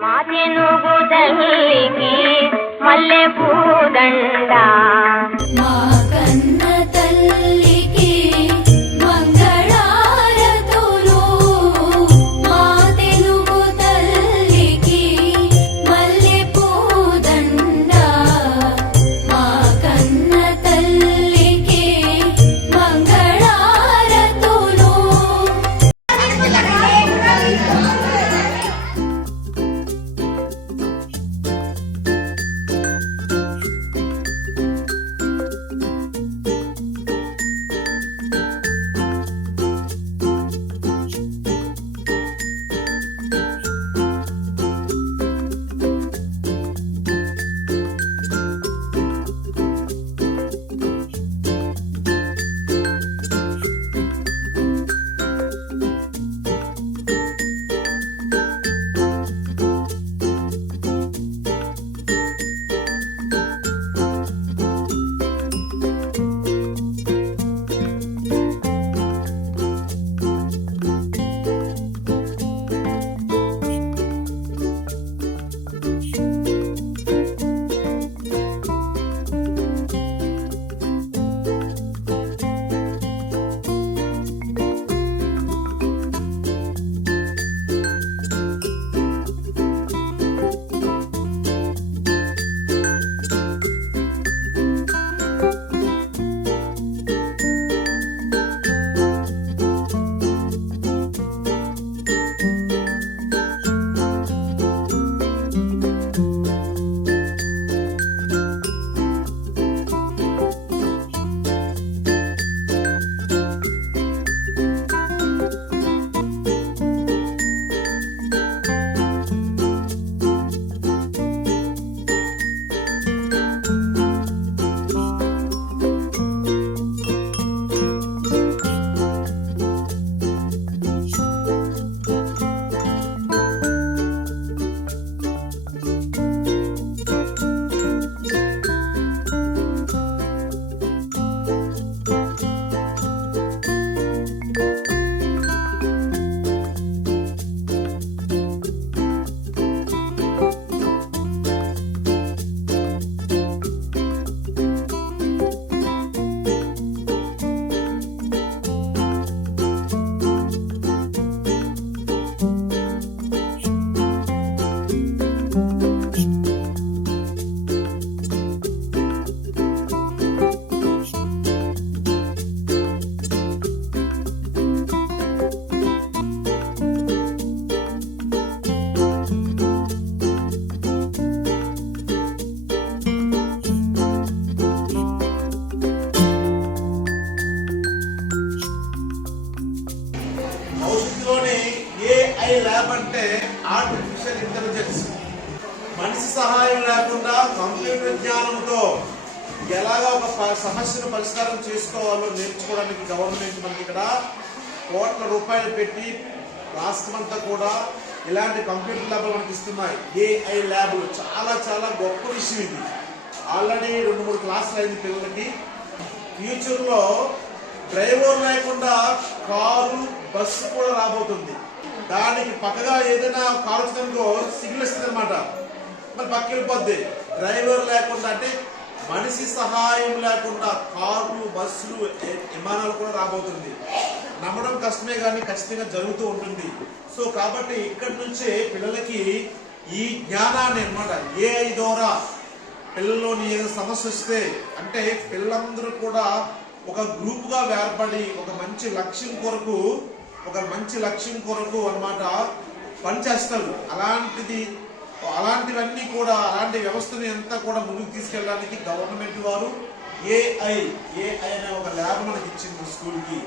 మాతెనుగు తల్లికి మల్లె పూదండ మా కన్న తల్లికి మంగళారతులు మా తెలుగు తల్లికి మల్లె పూదండ మా కన్న తల్లికి మంగళారతులు. ల్యాబ్ అంటే ఆర్టిఫిషియల్ ఇంటెలిజెన్స్. మనిషి సహాయం లేకుండా కంప్యూటర్ జ్ఞానంతో ఎలాగా ఒక సమస్యను పరిష్కారం చేసుకోవాలో నేర్చుకోవడానికి గవర్నమెంట్ మనకి ఇక్కడ కోట్ల రూపాయలు పెట్టి రాష్ట్రమంతా కూడా ఇలాంటి కంప్యూటర్ ల్యాబ్లు మనకి ఇస్తున్నాయి. ఏఐ ల్యాబ్లు చాలా చాలా గొప్ప విషయం ఇది. ఆల్రెడీ 2-3 క్లాసులు అయింది పిల్లలకి. ఫ్యూచర్లో డ్రైవర్ లేకుండా కారు బస్సు కూడా రాబోతుంది. దానికి పక్కగా ఏదైనా కారు వచ్చిందనుకో సిగ్నల్ ఇస్తుంది అనమాట, మరి పక్క వెళ్ళిపోద్ది. డ్రైవర్ లేకుండా అంటే మనిషి సహాయం లేకుండా కార్లు బస్సులు విమానాలు కూడా రాబోతుంది. నమ్మడం కష్టమే కానీ ఖచ్చితంగా జరుగుతూ ఉంటుంది. సో కాబట్టి ఇక్కడి నుంచే పిల్లలకి ఈ జ్ఞానాన్ని అనమాట ఏఐ ద్వారా పిల్లల్లోని ఏదైనా సమస్య వస్తే అంటే పిల్లలందరూ కూడా ఒక గ్రూప్గా ఏర్పడి ఒక మంచి లక్ష్యం కొరకు అన్నమాట పనిచేస్తారు. అలాంటివన్నీ కూడా అలాంటి వ్యవస్థని అంతా కూడా ముందుకు తీసుకెళ్ళడానికి గవర్నమెంట్ వారు ఏఐ అనే ఒక ల్యాబ్ మనకి ఇచ్చింది స్కూల్కి.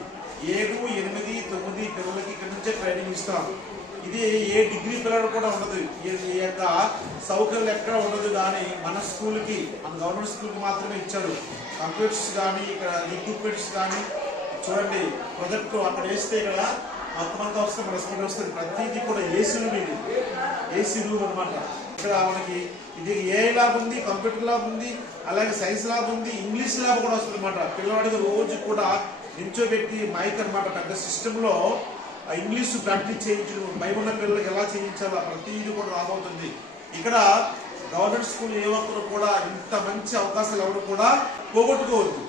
7, 8, 9 పిల్లలకి ఇక్కడ నుంచే ట్రైనింగ్ ఇస్తాం. ఇది ఏ డిగ్రీ పిల్లలు కూడా ఉండదు, ఈ యొక్క సౌకర్యాలు ఎక్కడ ఉండదు. కానీ మన స్కూల్కి, మన గవర్నమెంట్ స్కూల్కి మాత్రమే ఇచ్చారు. కంప్యూటర్స్ కానీ ఇక్కడ ఎక్విప్మెంట్స్ కానీ చూడండి, ప్రొజెక్ట్ అక్కడ వేస్తే ఇక్కడ మొత్తం అంతా వస్తే మన స్కూల్ వస్తుంది. ప్రతిదీ కూడా ఏసీ రూమ్ అనమాట. ఇక్కడ మనకి ఇది ఏఐ ల్యాబ్ ఉంది, కంప్యూటర్ ల్యాబ్ ఉంది, అలాగే సైన్స్ ల్యాబ్ ఉంది, ఇంగ్లీష్ ల్యాబ్ కూడా వస్తుంది అనమాట. పిల్లవాడికి రోజు కూడా నించోబెట్టి మైక్ అనమాట పెద్ద సిస్టంలో ఇంగ్లీష్ ప్రాక్టీస్ చేయించడం, భయమున్న పిల్లలకి ఎలా చేయించాలో ప్రతిదీ కూడా రాబోతుంది. ఇక్కడ గవర్నమెంట్ స్కూల్ ఏ ఒక్కరు కూడా ఇంత మంచి అవకాశాలు ఎవరు కూడా పోగొట్టుకోవద్దు.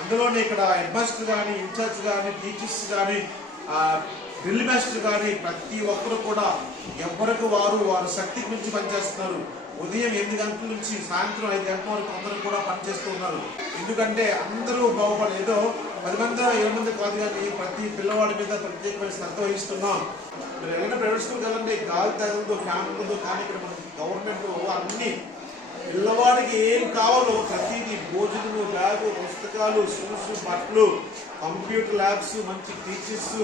అందులోనే ఇక్కడ హెడ్ మాస్టర్ కానీ, ఇన్ఛార్జ్ కానీ, టీచర్స్ కానీ, డ్రిల్ మాస్టర్ కానీ ప్రతి ఒక్కరు కూడా ఎవరికి వారు శక్తికి మించి పనిచేస్తున్నారు. ఉదయం 8 గంటల నుంచి సాయంత్రం 5 గంటల వరకు అందరూ కూడా పనిచేస్తూ ఉన్నారు. ఎందుకంటే అందరూ బాగుపడాలి. ఏదో 10 మంది 7 మంది కాదు, కానీ ప్రతి పిల్లవాడి మీద ప్రత్యేకమైన శ్రద్ధ వహిస్తున్నాం. మీరు ఏదైనా ప్రైవేట్ స్కూల్కి వెళ్ళండి, గాలి తగలదు, ఫ్యాన్ ఉండదు. కానీ ఇక్కడ మన గవర్నమెంట్ అన్ని పిల్లవాడికి ఏం కావాలో ప్రతిదీ, భోజనము, బ్యాగు, పుస్తకాలు, షూస్, బట్టలు, కంప్యూటర్ ల్యాబ్స్, మంచి టీచర్స్,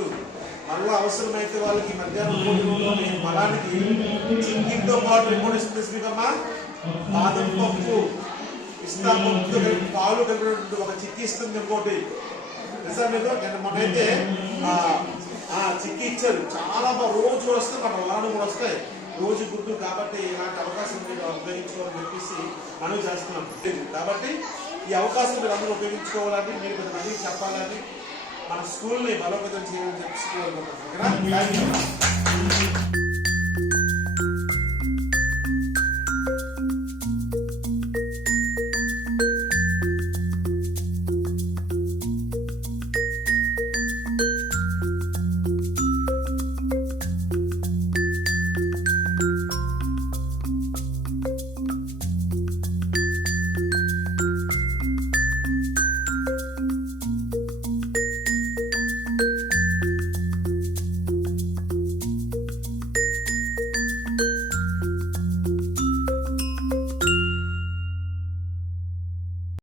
మళ్ళీ అవసరమైతే వాళ్ళకి మధ్యాహ్నం భోజనంలో మలానికి చిక్కితో పాటు ఇంకోటి స్పెసిఫికమ్మా బాదం పప్పు ఇస్తా, పప్పుతో కలిపి పాలు కలిపినటువంటి ఒక చిక్కి ఇస్తుంది. ఇంకోటి నిజాం మీకు మనైతే చిక్కి ఇచ్చారు. చాలా బాగా రోజు వస్తే మన వారం కూడా వస్తాయి, రోజు గుర్తు. కాబట్టి ఇలాంటి అవకాశం మీరు ఉపయోగించుకోవాలని చెప్పేసి మనం చేస్తున్నాం. కాబట్టి ఈ అవకాశం మీరు అందరూ ఉపయోగించుకోవాలని, మీరు కొంతమందికి చెప్పాలని, మన స్కూల్ని బలోపేతం చేయాలని చెప్పి